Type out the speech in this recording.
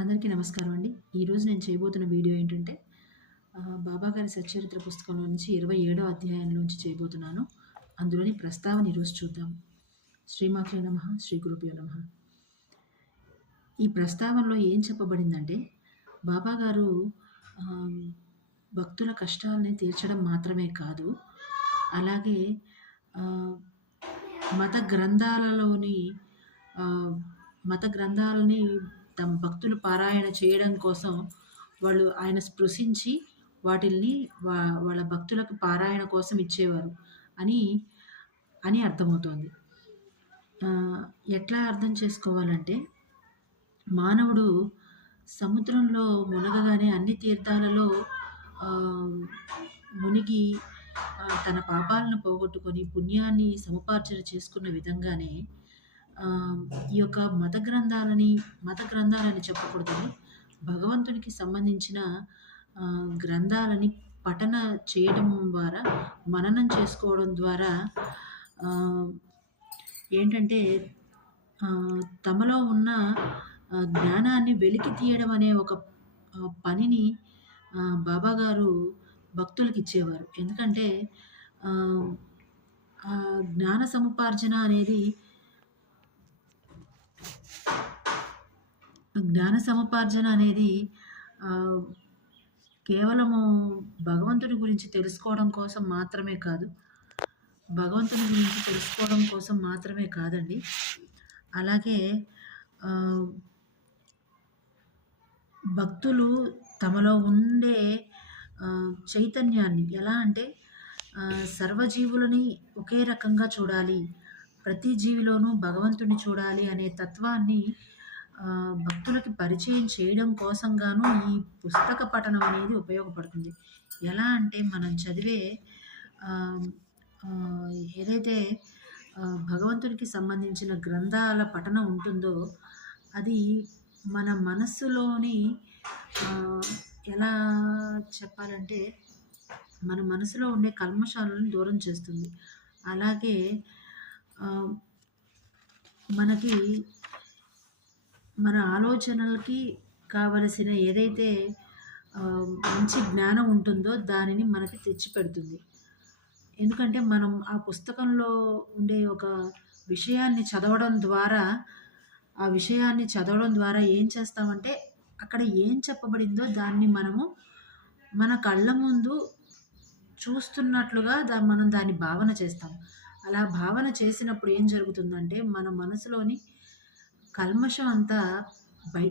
అందరికీ నమస్కారం అండి. ఈరోజు నేను చేయబోతున్న వీడియో ఏంటంటే బాబాగారి సచ్చరిత్ర పుస్తకంలో నుంచి 27వ అధ్యాయంలోంచి చేయబోతున్నాను. అందులోని ప్రస్తావన ఈరోజు చూద్దాం. శ్రీమాత్రే నమః, శ్రీ గురుభ్యో నమః. ఈ ప్రస్తావనలో ఏం చెప్పబడిందంటే బాబాగారు ఆహ్, భక్తుల కష్టాలని తీర్చడం మాత్రమే కాదు, అలాగే ఆహ్, మత గ్రంథాలలోని ఆహ్, మత గ్రంథాలని తమ భక్తులు పారాయణ చేయడం కోసం ఆయన స్పృశించి వాటిల్ని వాళ్ళ భక్తులకు పారాయణ కోసం ఇచ్చేవారు అని అని అర్థమవుతోంది. ఎట్లా అర్థం చేసుకోవాలంటే, మానవుడు సముద్రంలో మునగగానే అన్ని తీర్థాలలో మునిగి తన పాపాలను పోగొట్టుకొని పుణ్యాన్ని సముపార్జన చేసుకున్న విధంగానే ఈ యొక్క మత గ్రంథాలని చెప్పకూడదని, భగవంతునికి సంబంధించిన గ్రంథాలని పఠన చేయడం ద్వారా, మననం చేసుకోవడం ద్వారా ఏంటంటే తమలో ఉన్న జ్ఞానాన్ని వెలికి తీయడం అనే ఒక పనిని బాబాగారు భక్తులకు ఇచ్చేవారు. ఎందుకంటే జ్ఞాన సముపార్జన అనేది కేవలము భగవంతుడి గురించి తెలుసుకోవడం కోసం మాత్రమే కాదండి. అలాగే భక్తులు తమలో ఉండే చైతన్యాన్ని ఎలా అంటే సర్వజీవులని ఒకే రకంగా చూడాలి, ప్రతి జీవిలోనూ భగవంతుని చూడాలి అనే తత్వాన్ని భక్తులకి పరిచయం చేయడం కోసంగాను ఈ పుస్తక పఠనం అనేది ఉపయోగపడుతుంది. ఎలా అంటే మనం చదివే ఏదైతే భగవంతునికి సంబంధించిన గ్రంథాల పఠనం ఉంటుందో అది మన మనస్సులోని ఎలా చెప్పాలంటే మన మనసులో ఉండే కల్మషాలను దూరం చేస్తుంది. అలాగే మనకి మన ఆలోచనలకి కావలసిన ఏదైతే మంచి జ్ఞానం ఉంటుందో దానిని మనకి తెచ్చిపెడుతుంది. ఎందుకంటే మనం ఆ పుస్తకంలో ఉండే ఒక విషయాన్ని చదవడం ద్వారా ఏం చేస్తామంటే, అక్కడ ఏం చెప్పబడిందో దాన్ని మనము మన కళ్ళ ముందు చూస్తున్నట్లుగా మనం దాన్ని భావన చేస్తాం. అలా భావన చేసినప్పుడు ఏం జరుగుతుందంటే, మన మనసులోని కల్మషం అంతా బయట